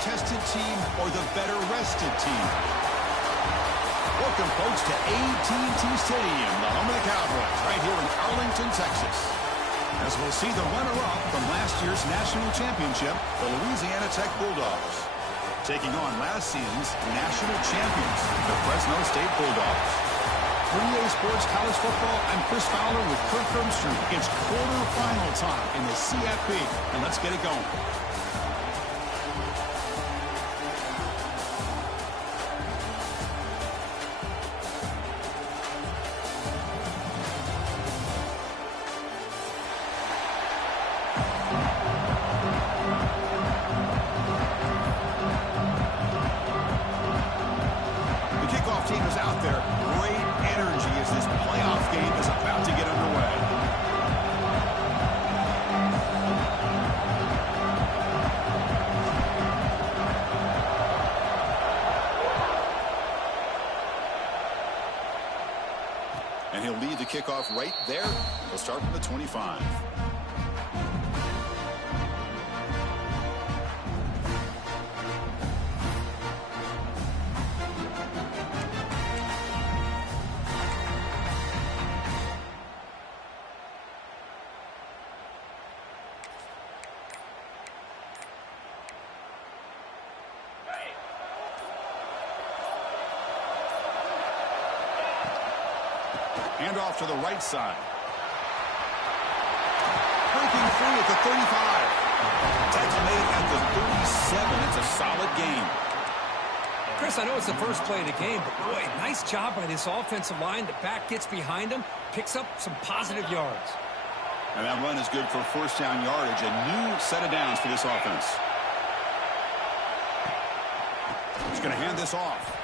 tested team or the better rested team? Welcome, folks, to AT&T Stadium, the home of the Cowboys, right here in Arlington, Texas. As we'll see the runner-up from last year's national championship, the Louisiana Tech Bulldogs, taking on last season's national champions, the Fresno State Bulldogs. For EA Sports College Football, I'm Chris Fowler with Kirk Herbstreit. It's quarterfinal time in the CFP, and let's get it going. Team is out there. Great energy as this playoff game is about to get underway. And he'll lead the kickoff right there. He'll start from the 25. Hand off to the right side. Breaking free at the 35. Tech's made it at the 37. It's a solid game. Chris, I know it's the first play of the game, but boy, nice job by this offensive line. The back gets behind him, picks up some positive yards. And that run is good for first down yardage. A new set of downs for this offense. He's going to hand this off.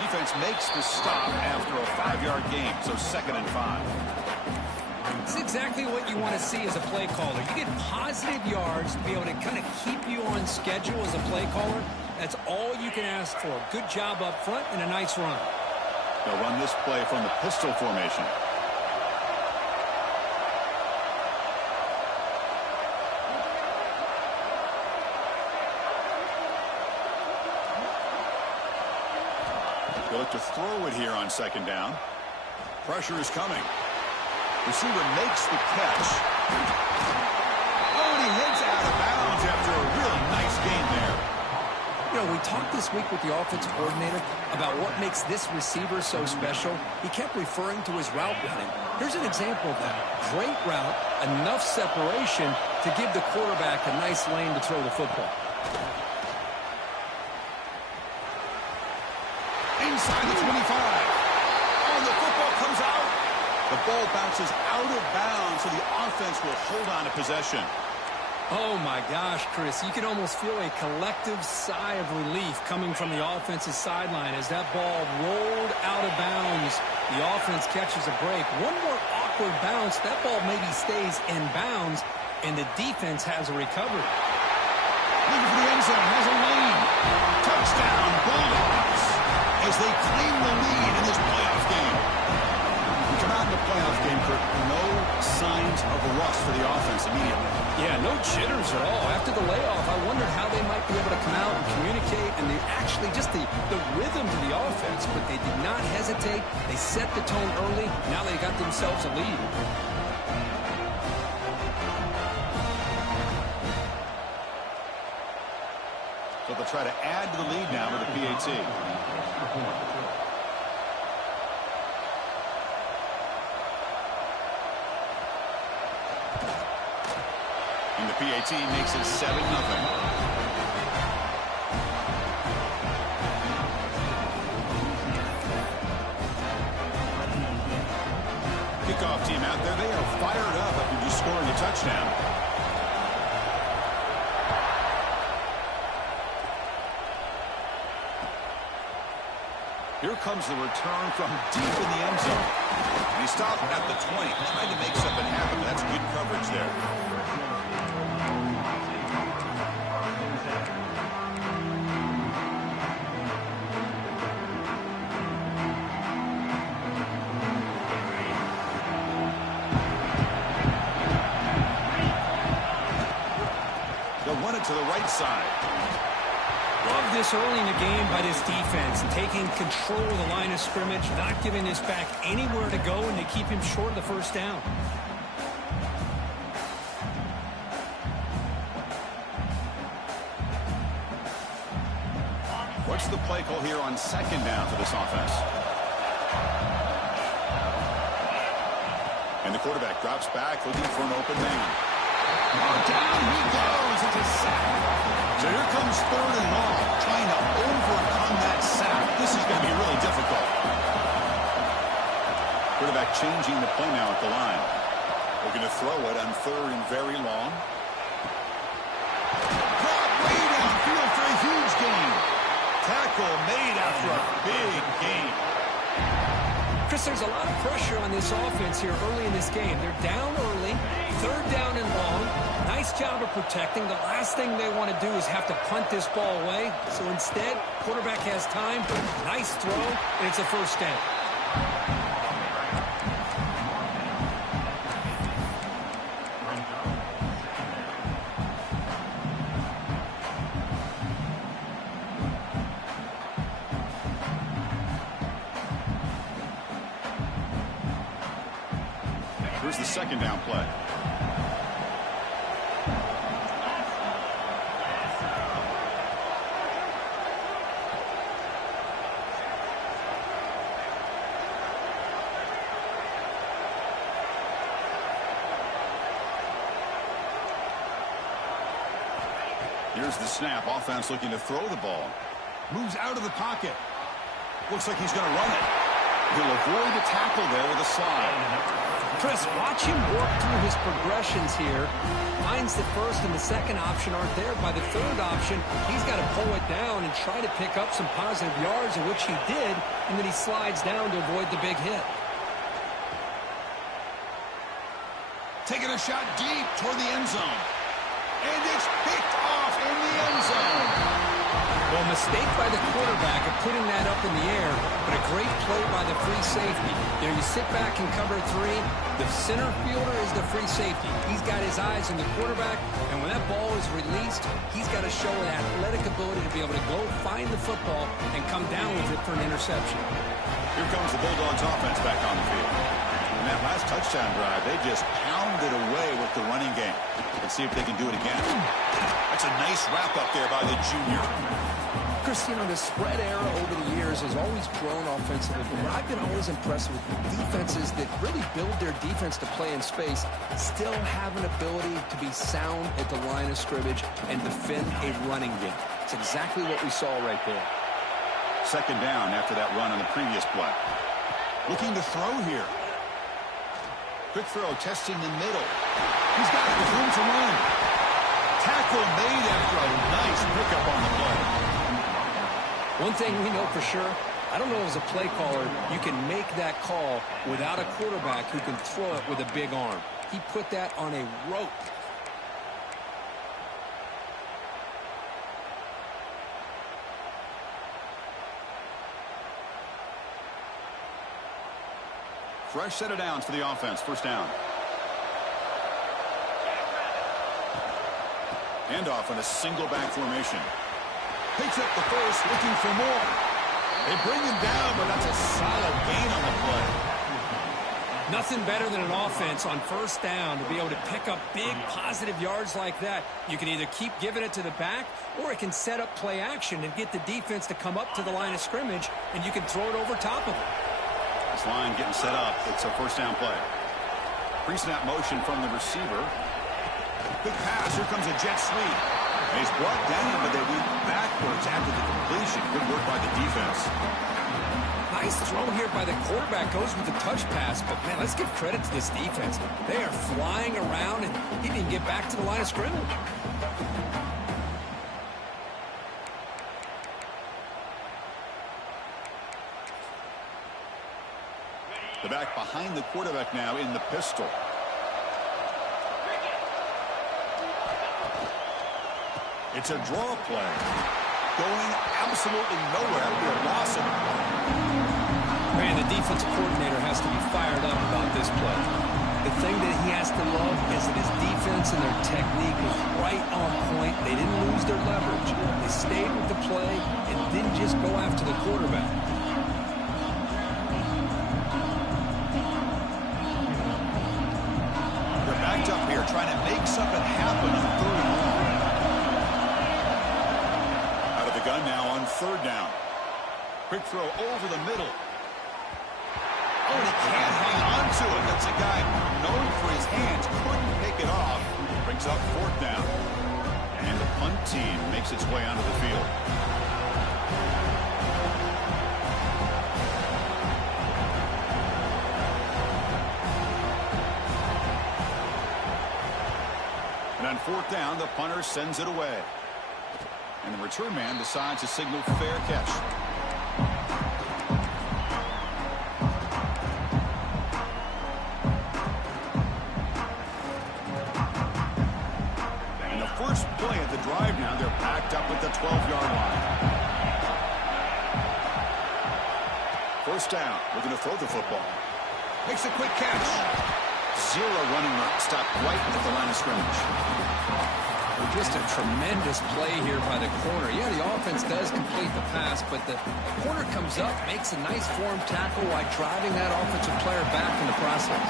Defense makes the stop after a 5-yard gain, so 2nd and 5. It's exactly what you want to see as a play caller. You get positive yards to be able to kind of keep you on schedule as a play caller. That's all you can ask for. Good job up front and a nice run. They'll run this play from the pistol formation. They'll look to throw it here on 2nd down. Pressure is coming. Receiver makes the catch. Oh, and he heads out of bounds after a really nice gain there. You know, we talked this week with the offensive coordinator about what makes this receiver so special. He kept referring to his route running. Here's an example of that. Great route, enough separation to give the quarterback a nice lane to throw the football. Inside the 25. Oh, the football comes out. The ball bounces out of bounds, so the offense will hold on to possession. Oh, my gosh, Chris. You can almost feel a collective sigh of relief coming from the offense's sideline as that ball rolled out of bounds. The offense catches a break. One more awkward bounce. That ball maybe stays in bounds, and the defense has a recovery. Looking for the end zone. Has a lane. Touchdown, Bulldogs, as they claim the lead in this playoff game. We come out in the playoff game, Kirk. No signs of rust for the offense immediately. Yeah, no jitters at all. After the layoff, I wondered how they might be able to come out and communicate, and they actually just the rhythm to the offense, but they did not hesitate. They set the tone early. Now they got themselves a lead. So they'll try to add to the lead now with the PAT. And the PAT makes it 7-0. Kickoff team out there. They are fired up after just scoring a touchdown. Here comes the return from deep in the end zone. And he stopped at the 20, trying to make something happen. That's good coverage there. They'll run it to the right side. Love this early in the game by this defense, taking control of the line of scrimmage, not giving this back anywhere to go, and they keep him short of the first down. What's the play call here on second down for this offense? And the quarterback drops back, looking for an open man. Oh, down he goes. It's a sack. So here comes third and long, trying to overcome that sack. This is going to be really difficult. Quarterback changing the play now at the line. Looking to throw it on third and very long. Caught way downfield for a huge gain. Tackle made after a big gain. Chris, there's a lot of pressure on this offense here early in this game. They're down early, third down and long. Nice job of protecting. The last thing they want to do is have to punt this ball away. So instead, quarterback has time. Nice throw, and it's a first down. Here's the second down play. Here's the snap. Offense looking to throw the ball. Moves out of the pocket. Looks like he's going to run it. He'll avoid the tackle there with a slide. Chris, watch him work through his progressions here. Finds the first and the second option aren't there. By the third option, he's got to pull it down and try to pick up some positive yards, in which he did, and then he slides down to avoid the big hit. Taking a shot deep toward the end zone. And it's picked off in the end zone. Well, mistake by the quarterback of putting that up in the air, but a great play by the free safety. You know, you sit back and cover three. The center fielder is the free safety. He's got his eyes on the quarterback, and when that ball is released, he's got to show an athletic ability to be able to go find the football and come down with it for an interception. Here comes the Bulldogs offense back on the field. In that last touchdown drive, they just pounded away with the running game. Let's see if they can do it again. That's a nice wrap-up there by the junior. Chris, you know, the spread era over the years has always grown offensively, but what I've been always impressed with defenses that really build their defense to play in space still have an ability to be sound at the line of scrimmage and defend a running game. It's exactly what we saw right there. Second down after that run on the previous play. Looking to throw here. Quick throw, testing the middle. He's got it with room to run. Tackle made after a nice pickup on the play. One thing we know for sure, I don't know as a play caller, you can make that call without a quarterback who can throw it with a big arm. He put that on a rope. Fresh set of downs for the offense. First down. Handoff in a single back formation. Picks up the first, looking for more. They bring him down, but that's a solid gain on the play. Nothing better than an offense on first down to be able to pick up big positive yards like that. You can either keep giving it to the back, or it can set up play action and get the defense to come up to the line of scrimmage, and you can throw it over top of it. This line getting set up. It's a first down play. Pre-snap motion from the receiver. Quick pass. Here comes a jet sweep. And he's brought down, but they lead backwards after the completion. Good work by the defense. Nice throw here by the quarterback. Goes with the touch pass. But, man, let's give credit to this defense. They are flying around, and he didn't get back to the line of scrimmage. The back behind the quarterback now in the pistol. It's a draw play. Going absolutely nowhere. It'll be a loss of it. Man, the defensive coordinator has to be fired up about this play. The thing that he has to love is that his defense and their technique was right on point They didn't lose their leverage. They stayed with the play and didn't just go after the quarterback. They're backed up here trying to make something happen on 3rd and long. Out of the gun now on 3rd down. Quick throw over the middle. Oh, and he can't hang on to it. That's a guy known for his hands. Couldn't pick it off. Brings up 4th down. And the punt team makes its way onto the field. And on 4th down, the punter sends it away. And the return man decides to signal fair catch. First play at the drive now. They're packed up at the 12-yard line. 1st down. We're going to throw the football. Makes a quick catch. 0 running route. Stopped right at the line of scrimmage. Just a tremendous play here by the corner. Yeah, the offense does complete the pass, but the corner comes up, makes a nice form tackle while driving that offensive player back in the process.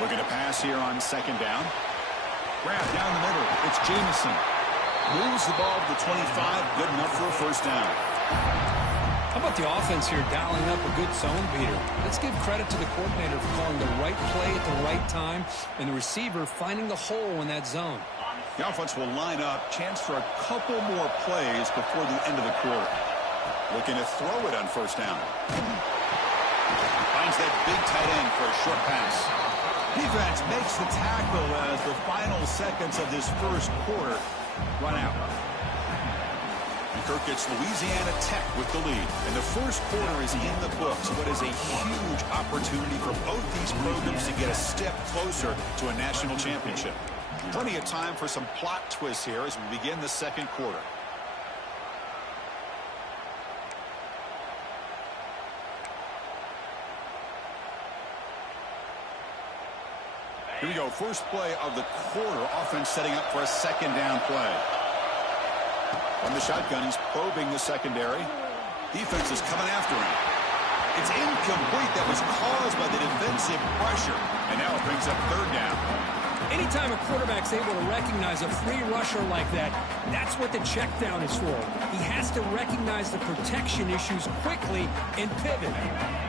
Looking to pass here on 2nd down. Grab down the middle. It's Jamison. Moves the ball to the 25. Good enough for a 1st down. How about the offense here dialing up a good zone beater? Let's give credit to the coordinator for calling the right play at the right time and the receiver finding the hole in that zone. The offense will line up. Chance for a couple more plays before the end of the quarter. Looking to throw it on 1st down. Finds that big tight end for a short pass. Defense makes the tackle as the final seconds of this 1st quarter run out. And Kirk gets Louisiana Tech with the lead. And the 1st quarter is in the books. What is a huge opportunity for both these programs to get a step closer to a national championship. Plenty of time for some plot twists here as we begin the 2nd quarter. Here we go. First play of the quarter. Offense setting up for a 2nd down play. From the shotgun, he's probing the secondary. Defense is coming after him. It's incomplete. That was caused by the defensive pressure. And now it brings up 3rd down. Anytime a quarterback's able to recognize a free rusher like that, that's what the check down is for. He has to recognize the protection issues quickly and pivot.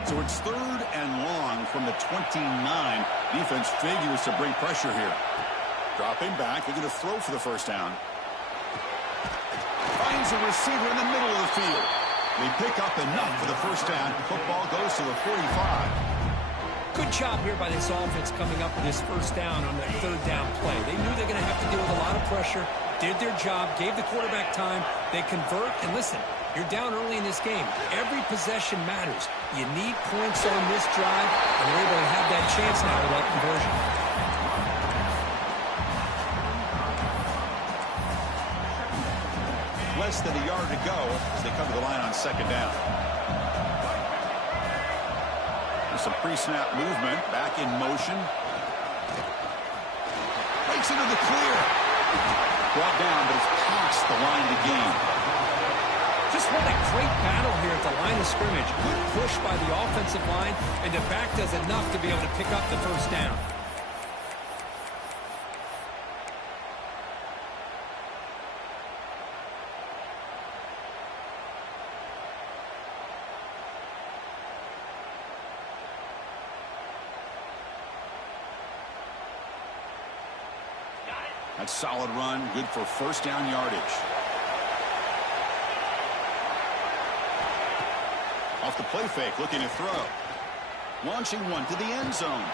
So it's 3rd and long from the 29. Defense figures to bring pressure here. Dropping back. They're going to throw for the 1st down. Finds a receiver in the middle of the field. They pick up enough for the 1st down. Football goes to the 45. Good job here by this offense coming up with this 1st down on that 3rd down play. They knew they're going to have to deal with a lot of pressure, did their job, gave the quarterback time. They convert, and listen, you're down early in this game. Every possession matters. You need points on this drive, and we're able to have that chance now with that conversion. Less than a yard to go as they come to the line on 2nd down. Some pre-snap movement, back in motion. Breaks into the clear. Brought down, but it's past the line to gain. Just what a great battle here at the line of scrimmage. Good push by the offensive line, and the back does enough to be able to pick up the 1st down. That solid run, good for 1st down yardage. Off the play fake, looking to throw. Launching one to the end zone.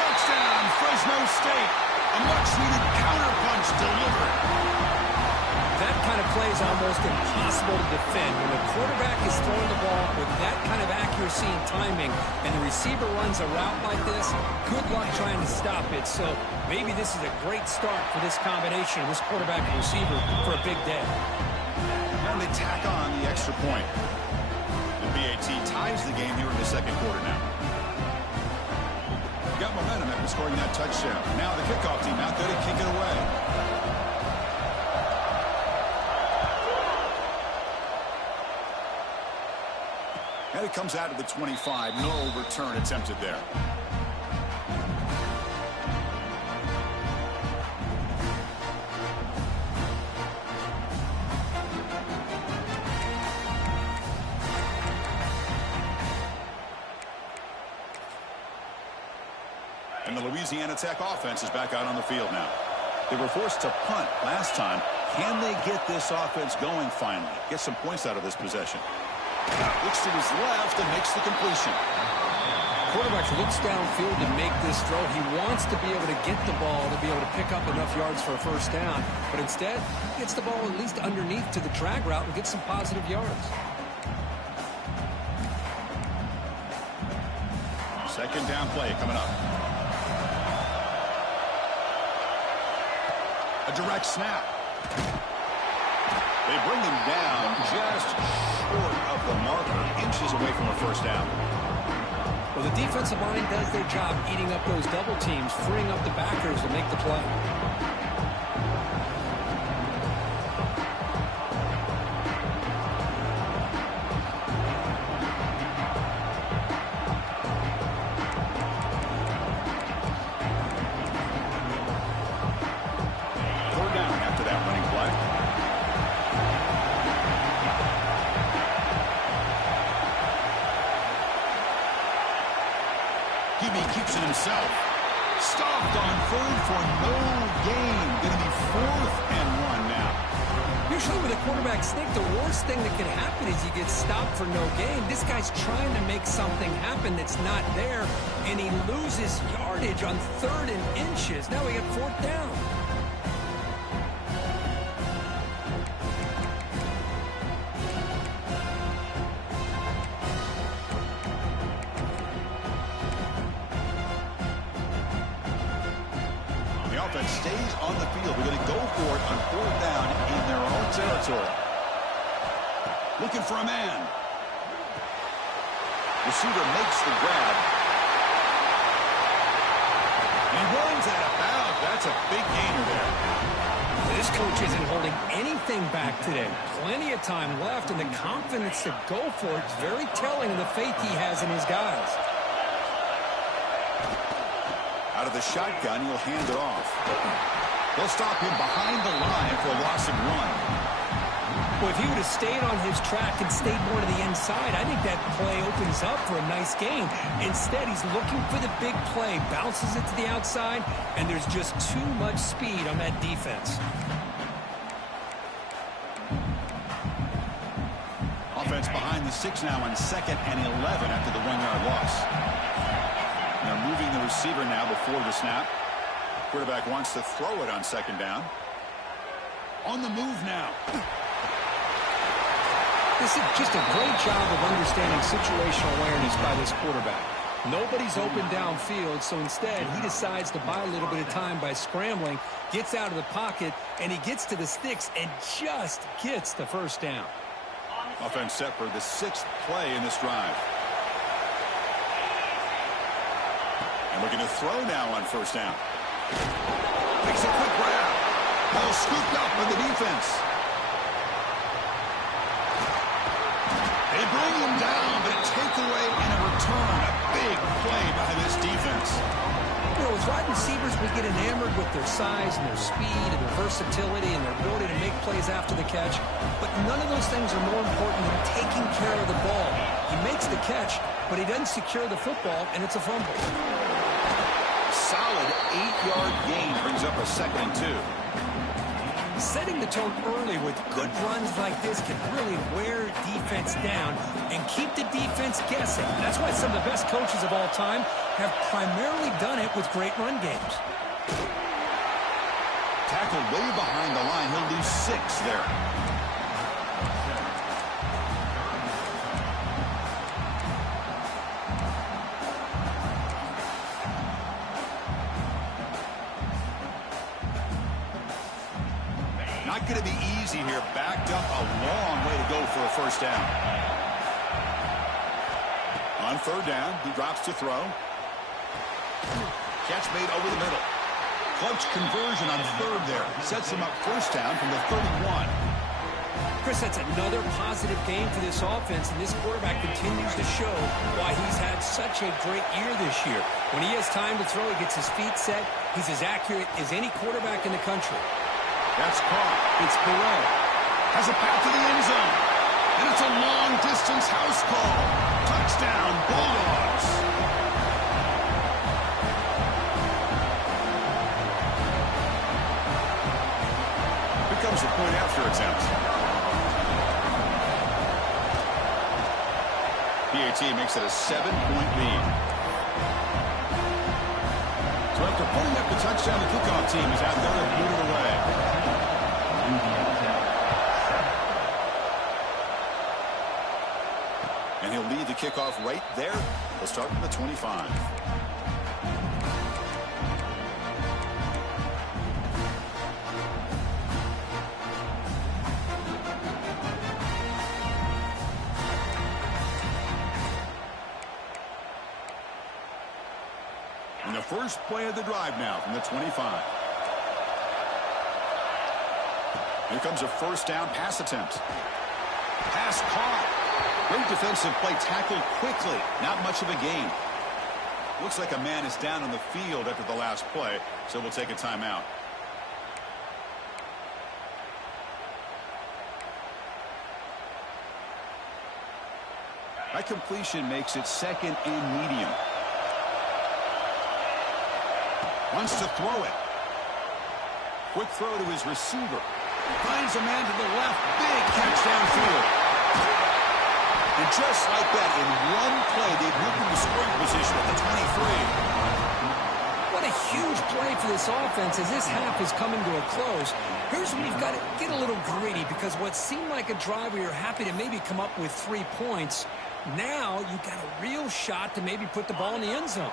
Touchdown, Fresno State. A much-needed counterpunch delivered. That kind of play is almost impossible to defend. When the quarterback is throwing the ball with that kind of accuracy and timing, and the receiver runs a route like this, good luck trying to stop it. So maybe this is a great start for this combination of this quarterback and receiver for a big day. And they tack on the extra point. The BAT ties the game here in the 2nd quarter now. Got momentum after scoring that touchdown. Now the kickoff team out there to kick it away. comes out of the 25. No return attempted there. And the Louisiana Tech offense is back out on the field now. They were forced to punt last time. Can they get this offense going finally? Get some points out of this possession. Looks to his left and makes the completion. Quarterback looks downfield to make this throw. He wants to be able to get the ball to be able to pick up enough yards for a first down. But instead, he gets the ball at least underneath to the drag route and gets some positive yards. Second down play coming up. A direct snap. They bring him down just short of the marker, inches away from a first down. Well, the defensive line does their job eating up those double teams, freeing up the backers to make the play. Keeps it himself. Stopped on third for no gain. Going to be 4th and 1 now. Usually with a quarterback sneak, the worst thing that can happen is you get stopped for no gain. This guy's trying to make something happen that's not there, and he loses yardage on 3rd and inches. Now we got 4th down. Stays on the field. We're going to go for it on 4th down in their own territory. Looking for a man. Receiver makes the grab. He runs out of bounds. That's a big gainer there. This coach isn't holding anything back today. Plenty of time left, and the confidence to go for it is very telling of the faith he has in his guys. Out of the shotgun, he'll hand it off. They'll stop him behind the line for a loss of 1. Well, if he would have stayed on his track and stayed more to the inside, I think that play opens up for a nice gain. Instead, he's looking for the big play, bounces it to the outside, and there's just too much speed on that defense. Offense behind the 6 now on 2nd and 11 after the 1-yard loss. They're moving the receiver now before the snap. Quarterback wants to throw it on 2nd down. On the move now. This is just a great job of understanding situational awareness by this quarterback. Nobody's open downfield, so instead he decides to buy a little bit of time by scrambling, gets out of the pocket, and he gets to the sticks and just gets the first down. Offense set for the 6th play in this drive. And looking to throw now on 1st down. Makes a quick grab. Ball scooped up by the defense. They bring him down, but a takeaway and a return. A big play by this defense. You know, as wide receivers, we get enamored with their size and their speed and their versatility and their ability to make plays after the catch. But none of those things are more important than taking care of the ball. He makes the catch, but he doesn't secure the football, and it's a fumble. Solid 8-yard gain brings up a 2nd and 2. Setting the tone early with good runs like this can really wear defense down and keep the defense guessing. That's why some of the best coaches of all time have primarily done it with great run games. Tackled way behind the line. He'll lose 6 there. Not going to be easy here. Backed up a long way to go for a first down. On 3rd down, he drops to throw. Catch made over the middle. Clutch conversion on 3rd there. Sets him up first down from the 31. Chris, that's another positive game for this offense, and this quarterback continues to show why he's had such a great year this year. When he has time to throw, he gets his feet set. He's as accurate as any quarterback in the country. That's caught. It's Burrow. Has a path to the end zone. And it's a long-distance house call. Touchdown, Bulldogs. Here comes a point after attempt. PAT makes it a 7-point lead. So after putting up the touchdown, the kickoff team is out there and moving away. And he'll lead the kickoff right there. He'll start from the 25. And the first play of the drive now from the 25. Here comes a first down pass attempt. Pass caught. Great defensive play, tackled quickly. Not much of a gain. Looks like a man is down on the field after the last play, so we'll take a timeout. That completion makes it second and medium. Wants to throw it. Quick throw to his receiver. Finds a man to the left. Big catch downfield. And just like that, in one play, they've moved into scoring position at the 23. What a huge play for this offense as this half is coming to a close. Here's where you've got to get a little gritty, because what seemed like a drive where you're happy to maybe come up with 3 points, now you've got a real shot to maybe put the ball in the end zone.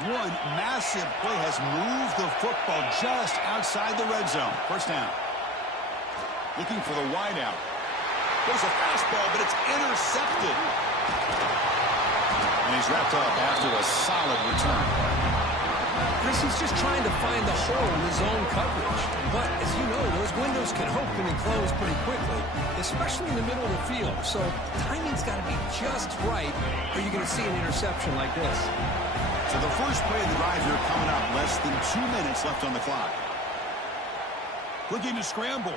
One massive play has moved the football just outside the red zone. First down. Looking for the wideout. There's a fastball, but it's intercepted. And he's wrapped up after a solid return. Chris, he's just trying to find the hole in his own coverage. But, as you know, those windows can open and close pretty quickly, especially in the middle of the field. So, timing's got to be just right, or you're going to see an interception like this. So the first play of the drive here coming up. Less than 2 minutes left on the clock. Looking to scramble.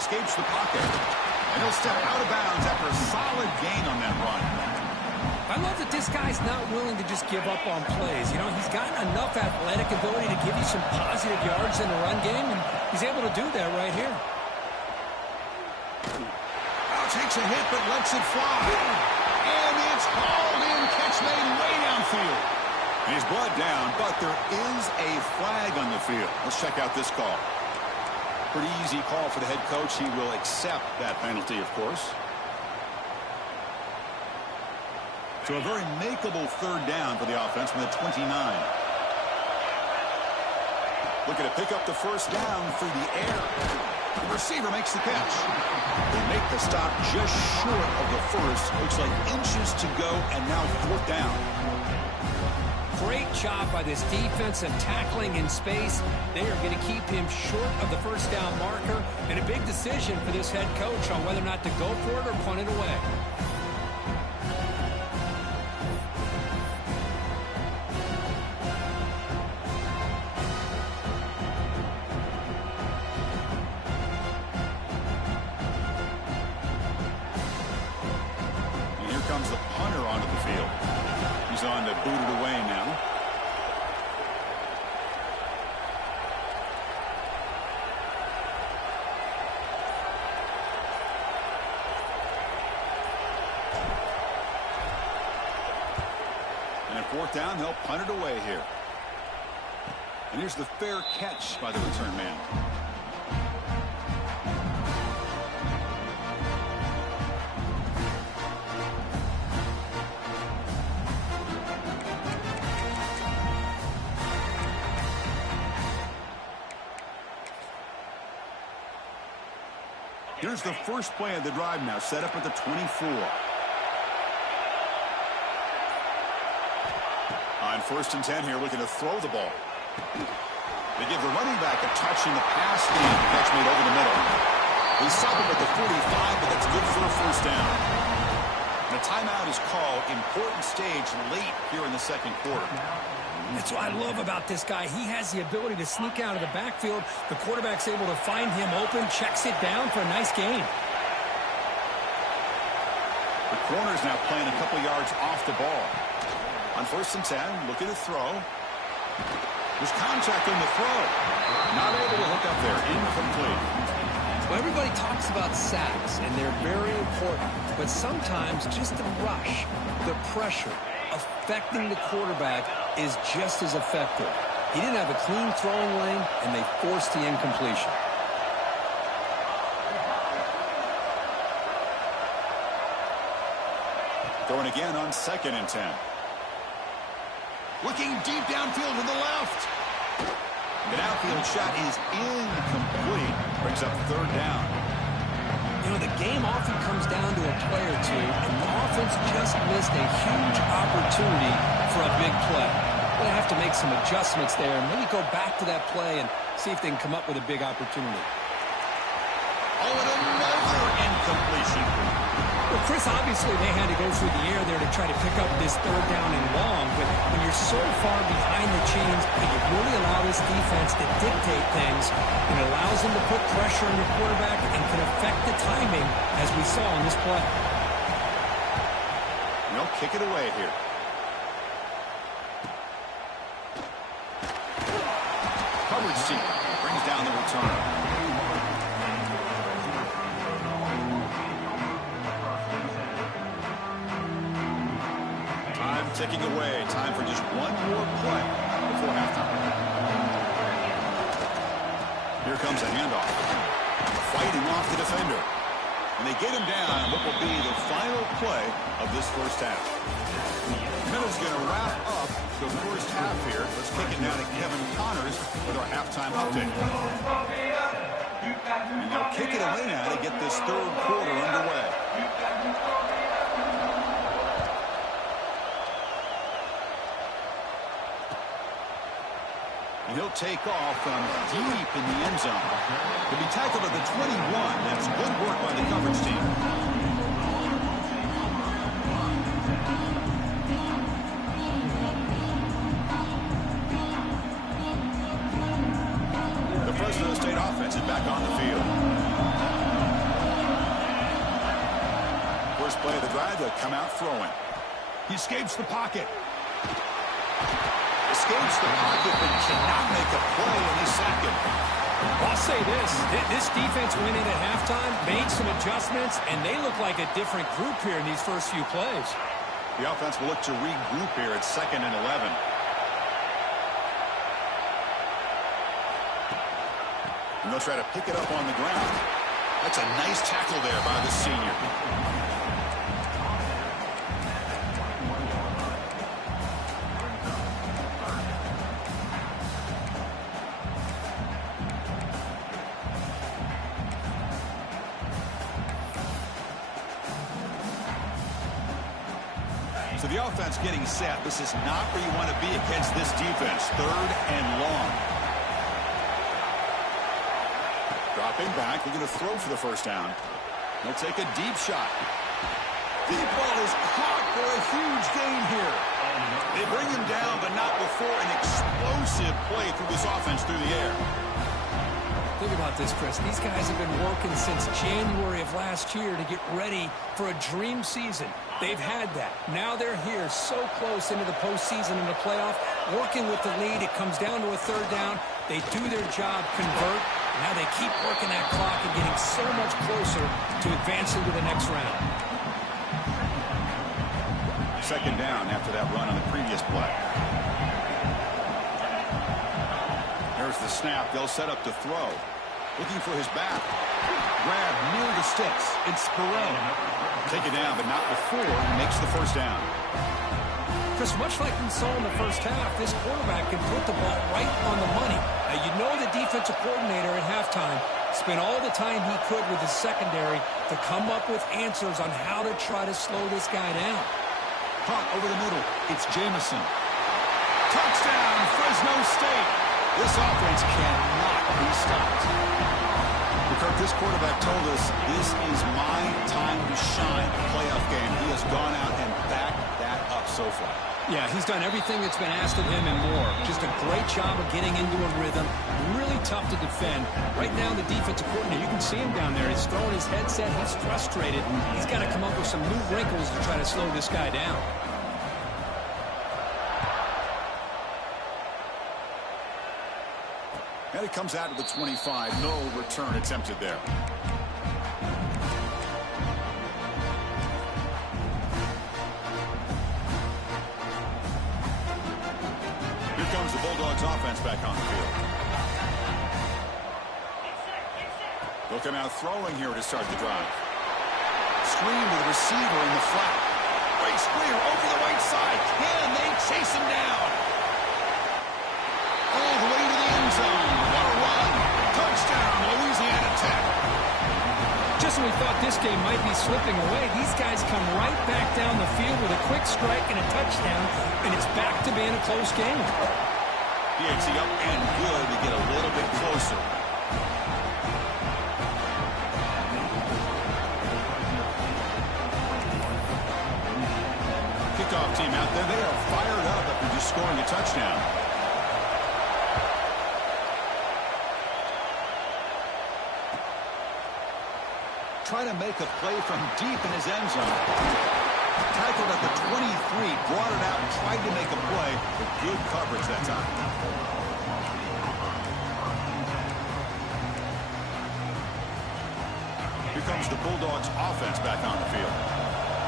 Escapes the pocket. And he'll step out of bounds after a solid gain on that run. I love that this guy's not willing to just give up on plays. You know, he's got enough athletic ability to give you some positive yards in the run game, and he's able to do that right here. Now takes a hit, but lets it fly. And it's hauled in. Catch made way downfield. He's brought down, but there is a flag on the field. Let's check out this call. Pretty easy call for the head coach. He will accept that penalty, of course. So a very makeable third down for the offense from the 29. Looking to pick up the first down through the air. The receiver makes the catch. They make the stop just short of the first. Looks like inches to go, and now fourth down. Great job by this defensive tackling in space. They are going to keep him short of the first down marker, and a big decision for this head coach on whether or not to go for it or punt it away. And here comes the punter onto the field. He's on to boot it away now. And at fourth down, they'll punt it away here. And here's the fair catch by the return man. Here's the first play of the drive now, set up at the 24. On 1st and 10 here, looking to throw the ball. They give the running back a touch in the pass game. Catch made over the middle. They stop him at the 45, but that's good for a first down. The timeout is called. Important stage late here in the second quarter. That's what I love about this guy. He has the ability to sneak out of the backfield. The quarterback's able to find him open, checks it down for a nice gain. The corner's now playing a couple yards off the ball. On 1st and 10, look at the throw. There's contact on the throw. Not able to hook up there. Incomplete. Well, everybody talks about sacks, and they're very important. But sometimes just the rush, the pressure, affecting the quarterback is just as effective. He didn't have a clean throwing lane, and they forced the incompletion. Throwing again on 2nd and 10. Looking deep downfield to the left. The outfield shot is incomplete. Brings up 3rd down. You know, the game often comes down to a play or two, and the offense just missed a huge opportunity for a big play. They have to make some adjustments there and maybe go back to that play and see if they can come up with a big opportunity. Oh, and another incompletion. Well, Chris, obviously they had to go through the air there to try to pick up this 3rd down and long, but when you're so far behind the chains, you really allow this defense to dictate things, and it allows them to put pressure on your quarterback and can affect the timing, as we saw in this play. They'll kick it away here. Coverage team brings down the return. Ticking away. Time for just one more play before halftime. Here comes a handoff. Fighting off the defender. And they get him down on what will be the final play of this first half. Middle's going to wrap up the first half here. Let's kick it now to Kevin Connors with our halftime update. And they'll kick it away now to get this 3rd quarter underway. He'll take off from deep in the end zone. He'll be tackled at the 21. That's good work by the coverage team. The Fresno State offense is back on the field. First play of the drive, they'll come out throwing. He escapes the pocket. Escapes the pocket, but cannot make a play, and they sack him. I'll say this defense went in at halftime, made some adjustments, and they look like a different group here in these first few plays. The offense will look to regroup here at 2nd and 11. And they'll try to pick it up on the ground. That's a nice tackle there by the senior. So the offense getting set. This is not where you want to be against this defense. 3rd and long. Dropping back. They're going to throw for the first down. They'll take a deep shot. The ball is caught for a huge gain here. They bring him down, but not before an explosive play through this offense through the air. Think about this, Chris. These guys have been working since January of last year to get ready for a dream season. They've had that. Now they're here so close into the postseason and the playoff, working with the lead. It comes down to a 3rd down. They do their job, convert. Now they keep working that clock and getting so much closer to advancing to the next round. 2nd down after that run on the previous play. There's the snap. They'll set up to throw. Looking for his back. Grab near the sticks. It's Perone. Take it down, but not before he makes the first down. Chris, much like we saw in the first half, this quarterback can put the ball right on the money. Now, you know the defensive coordinator at halftime spent all the time he could with his secondary to come up with answers on how to try to slow this guy down. Caught over the middle. It's Jamison. Touchdown, Fresno State. This offense cannot be stopped. Kirk, This quarterback told us this is my time to shine, playoff game. He has gone out and backed that up so far. Yeah, he's done everything that's been asked of him and more. Just a great job of getting into a rhythm. Really tough to defend. Right now, the defensive coordinator, you can see him down there. He's throwing his headset. He's frustrated. He's got to come up with some new wrinkles to try to slow this guy down. And it comes out to the 25. No return attempted there. Here comes the Bulldogs offense back on the field. They'll come out throwing here to start the drive. Screen to the receiver in the flat. Great screen over the right side. Can they chase him down? All the way to the end zone. What a run. Touchdown, Louisiana Tech. Just when we thought this game might be slipping away, these guys come right back down the field with a quick strike and a touchdown, and it's back to being a close game. PAT up and good to get a little bit closer. Kickoff team out there. They are fired up after just scoring a touchdown. Trying to make a play from deep in his end zone. Tackled at the 23, brought it out and tried to make a play, but good coverage that time. Here comes the Bulldogs offense back on the field.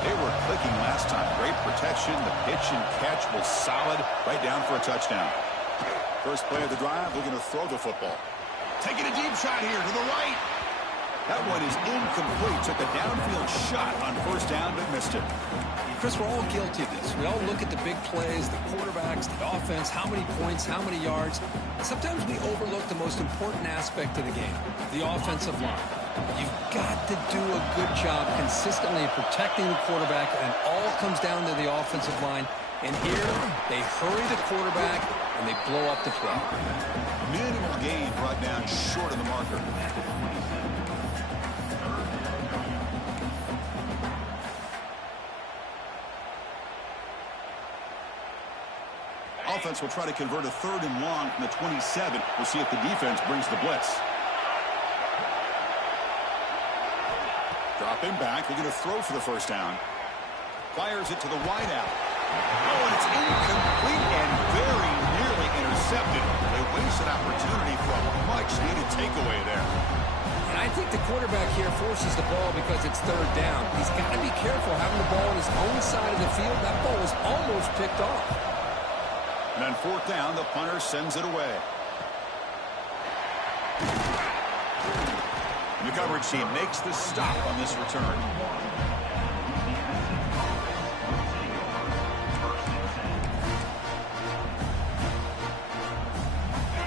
They were clicking last time. Great protection. The pitch and catch was solid. Right down for a touchdown. First play of the drive, looking to throw the football. Taking a deep shot here to the right. That one is incomplete. Took a downfield shot on first down, but missed it. Chris, we're all guilty of this. We all look at the big plays, the quarterbacks, the offense, how many points, how many yards. Sometimes we overlook the most important aspect of the game, the offensive line. You've got to do a good job consistently protecting the quarterback, and it all comes down to the offensive line. And here, they hurry the quarterback, and they blow up the play. Minimal gain brought down short of the marker. Offense will try to convert a 3rd and long from the 27. We'll see if the defense brings the blitz. Drop him back. They're going to throw for the first down. Fires it to the wide out. Oh, and it's incomplete and very nearly intercepted. A wasted opportunity for a much-needed takeaway there. And I think the quarterback here forces the ball because it's 3rd down. He's got to be careful having the ball on his own side of the field. That ball was almost picked off. And then 4th down, the punter sends it away. The coverage team makes the stop on this return.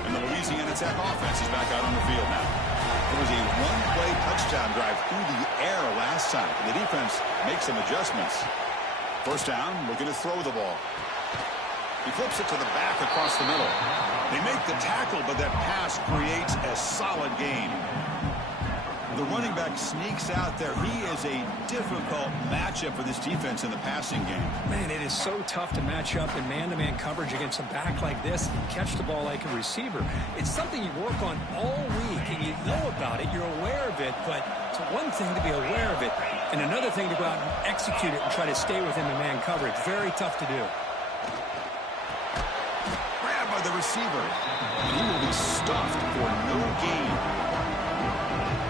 And the Louisiana Tech offense is back out on the field now. It was a one-play touchdown drive through the air last time. The defense makes some adjustments. First down, looking to throw the ball. He flips it to the back across the middle. They make the tackle, but that pass creates a solid gain. The running back sneaks out there. He is a difficult matchup for this defense in the passing game. Man, it is so tough to match up in man-to-man coverage against a back like this and catch the ball like a receiver. It's something you work on all week, and you know about it. You're aware of it, but it's one thing to be aware of it, and another thing to go out and execute it and try to stay within the man coverage. Very tough to do. By the receiver, and he will be stuffed for no gain.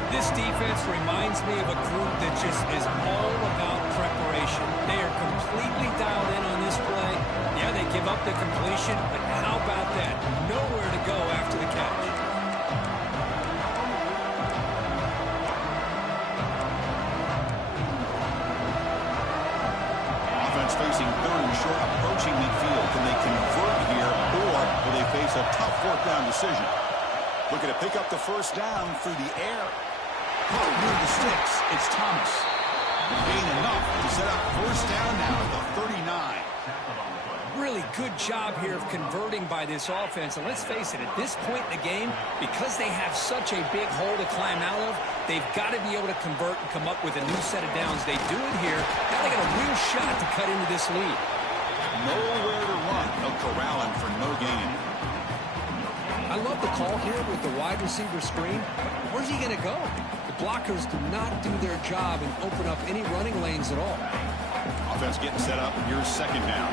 This defense reminds me of a group that just is all about preparation. They are completely dialed in on this play. Yeah, they give up the completion, but how about that? Nowhere to go after the catch. Offense facing 3rd and short, approaching midfield. Can they convert here, or will they face a tough 4th down decision? Looking to pick up the first down through the air. Caught near the sticks. It's Thomas. Gain enough to set up first down now at the 39. Really good job here of converting by this offense. And let's face it, at this point in the game, because they have such a big hole to climb out of, They've got to be able to convert and come up with a new set of downs. They do it here. Now they got a real shot to cut into this lead. Nowhere to run. They'll corral him for no gain. I love the call here with the wide receiver screen. Where's he going to go? The blockers do not do their job and open up any running lanes at all. Offense getting set up. Here's second down.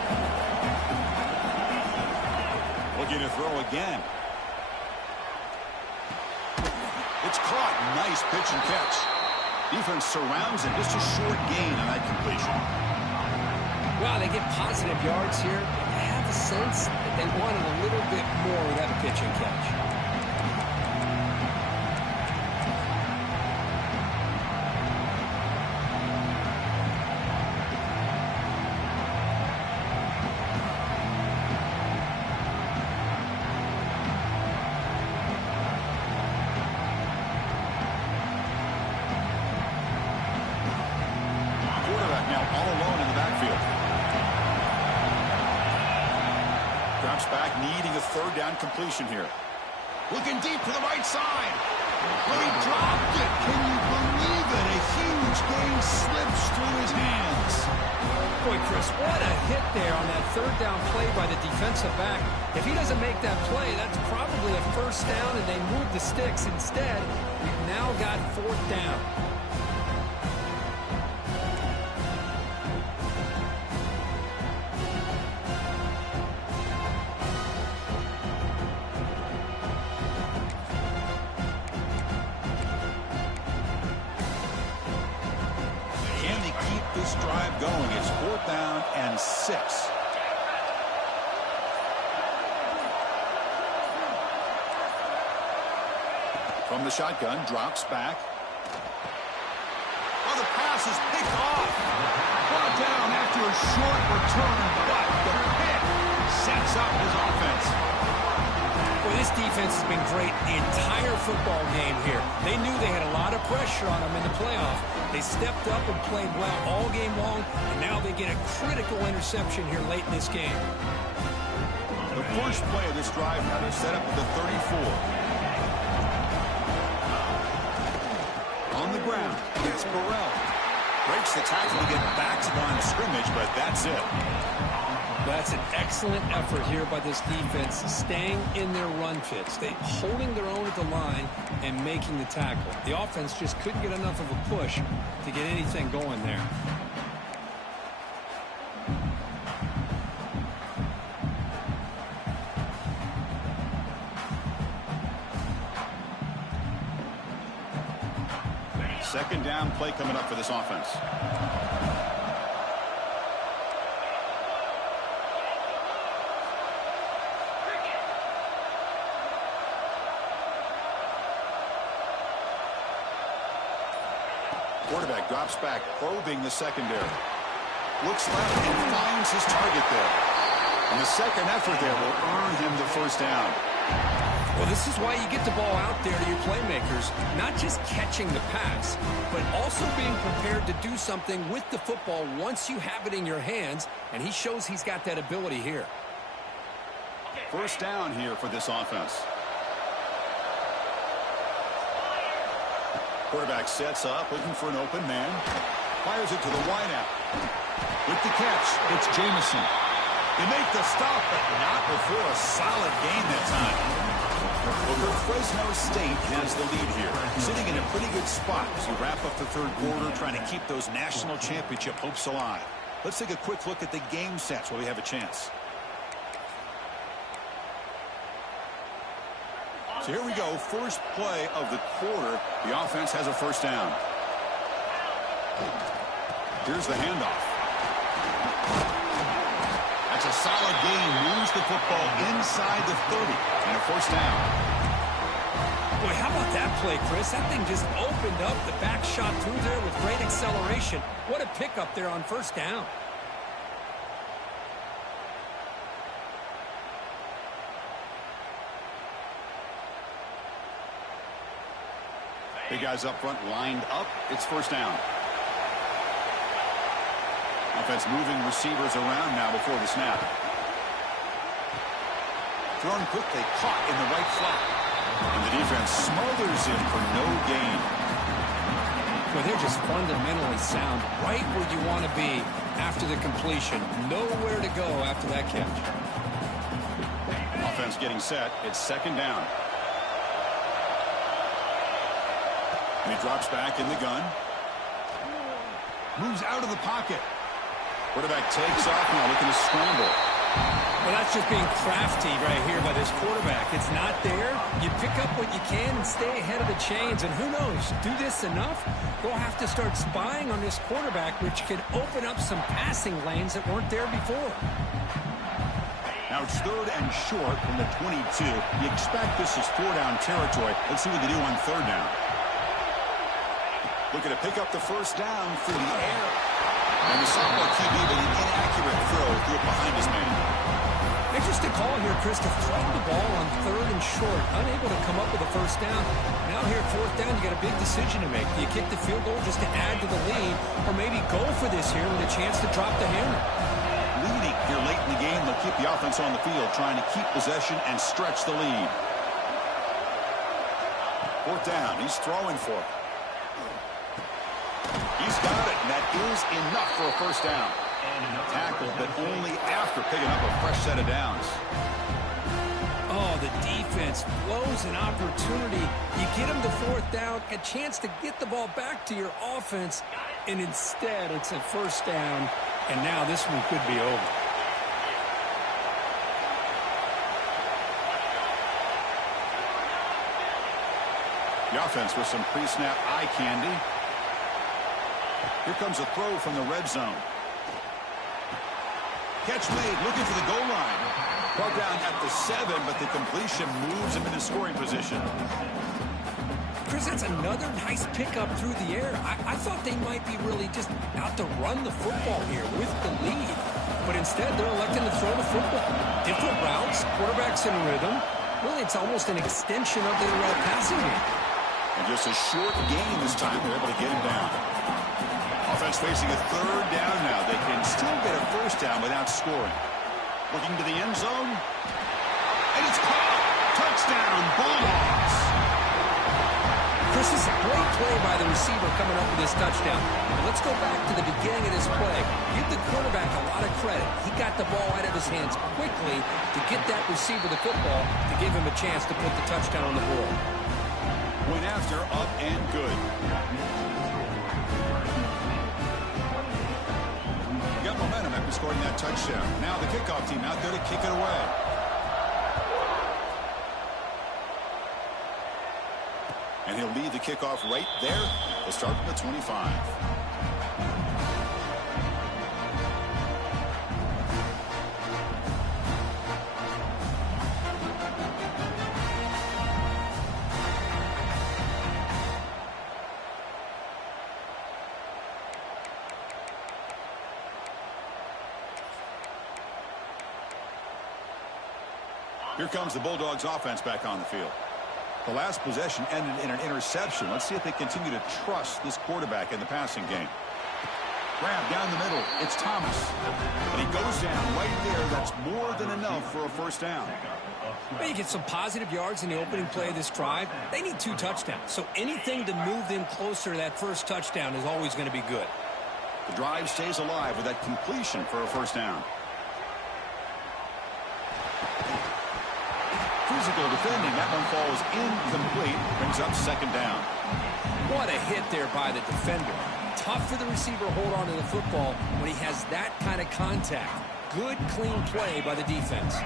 Looking to throw again. It's caught. Nice pitch and catch. Defense surrounds it. Just a short gain on that completion. Well, they get positive yards here. I have a sense that they wanted a little bit more with that pitch and catch. Back needing a third down completion here. Looking deep to the right side. Well, he dropped it. Can you believe it? A huge gain slips through his hands. Boy, Chris, what a hit there on that third down play by the defensive back. If he doesn't make that play, that's probably a first down, and they move the sticks. Instead, we've now got fourth down. This drive going. It's fourth down and 6. From the shotgun, drops back. Oh, the pass is picked off. Brought down after a short return, but the pick sets up his offense. Well, this defense has been great the entire football game here. They knew they had a lot of pressure on them in the playoff. They stepped up and played well all game long, and now they get a critical interception here late in this game. The first play of this drive now, they're set up at the 34. On the ground, it's Burrell. Breaks the tackle to get back to the line of scrimmage, but that's it. That's an excellent effort here by this defense, staying in their run fits. They holding their own at the line and making the tackle. The offense just couldn't get enough of a push to get anything going there. Second down play coming up for this offense. Quarterback drops back, probing the secondary. Looks left and finds his target there. And the second effort there will earn him the first down. Well, this is why you get the ball out there to your playmakers, not just catching the pass, but also being prepared to do something with the football once you have it in your hands, and he shows he's got that ability here. First down here for this offense. Quarterback sets up, looking for an open man. Fires it to the wideout. With the catch, it's Jamison. They make the stop, but not before a solid gain that time. Well, Fresno State has the lead here, sitting in a pretty good spot as you wrap up the third quarter, trying to keep those national championship hopes alive. Let's take a quick look at the game sets while we have a chance. So here we go, first play of the quarter. The offense has a first down. Here's the handoff. That's a solid gain. Moves the football inside the 30 and a first down. Boy, how about that play, Chris? That thing just opened up. The back shot through there with great acceleration. What a pickup there on first down. Big guys up front lined up. It's first down. Offense moving receivers around now before the snap. Thrown quickly, caught in the right flat. And the defense smothers him for no gain. Well, they're just fundamentally sound, right where you want to be after the completion. Nowhere to go after that catch. Offense getting set. It's second down. And he drops back in the gun. Moves out of the pocket. Quarterback takes off now, looking to scramble. Well, that's just being crafty right here by this quarterback. It's not there. You pick up what you can and stay ahead of the chains. And who knows, do this enough, we'll have to start spying on this quarterback, which could open up some passing lanes that weren't there before. Now it's third and short from the 22. You expect this is four-down territory. Let's see what they do on third down. Looking to pick up the first down through the air. And the sophomore QB with an inaccurate throw threw it behind his man. Interesting call here, Chris, to throw the ball on third and short. Unable to come up with a first down. Now here at fourth down, you got a big decision to make. Do you kick the field goal just to add to the lead, or maybe go for this here with a chance to drop the hammer? Leading here late in the game, they'll keep the offense on the field, trying to keep possession and stretch the lead. Fourth down, he's throwing for it. He's got it, and that is enough for a first down. Tackled, but only after picking up a fresh set of downs. Oh, the defense blows an opportunity. You get them to fourth down, a chance to get the ball back to your offense, and instead it's a first down, and now this one could be over. The offense with some pre-snap eye candy. Here comes a throw from the red zone. Catch made, looking for the goal line. Brought down at the 7, but the completion moves him into scoring position. Chris, that's another nice pickup through the air. I thought they might be really just out to run the football here with the lead. But instead, they're electing to throw the football. Different routes, quarterbacks in rhythm. Really, it's almost an extension of their passing game. And just a short gain this time. They're able to get him down. Offense facing a third down now. They can still get a first down without scoring. Looking to the end zone. And it's caught. Touchdown, Bulldogs. Chris, this is a great play by the receiver coming up with this touchdown. But let's go back to the beginning of this play. Give the quarterback a lot of credit. He got the ball out of his hands quickly to get that receiver the football to give him a chance to put the touchdown on the board. Went after, up and good. Got momentum after scoring that touchdown. Now the kickoff team out there to kick it away. And he'll lead the kickoff right there. They'll start from the 25. Here comes the Bulldogs offense back on the field. The last possession ended in an interception. Let's see if they continue to trust this quarterback in the passing game. Grab down the middle. It's Thomas. And he goes down right there. That's more than enough for a first down. Well, you get some positive yards in the opening play of this drive. They need 2 touchdowns. So anything to move them closer to that first touchdown is always going to be good. The drive stays alive with that completion for a first down. Physical defending. That one falls incomplete. Brings up second down. What a hit there by the defender. Tough for the receiver to hold on to the football when he has that kind of contact. Good, clean play by the defense.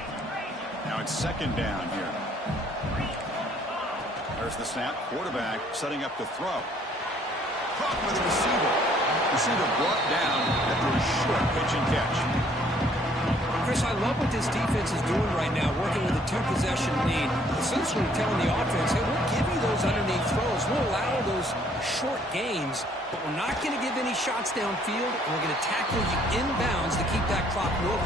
Now it's second down here. There's the snap. Quarterback setting up to throw. Caught by the receiver. Receiver brought down after a short pitch and catch. Chris, I love what this defense is doing right now, working with a 2-possession lead. Essentially telling the offense, hey, we'll give you those underneath throws. We'll allow those short games, but we're not going to give any shots downfield, and we're going to tackle you inbounds to keep that clock moving.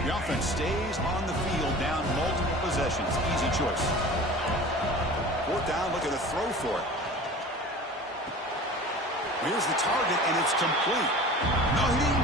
The offense stays on the field down multiple possessions. Easy choice. 4th it down, looking to throw for it. Here's the target, and it's complete. No, he didn't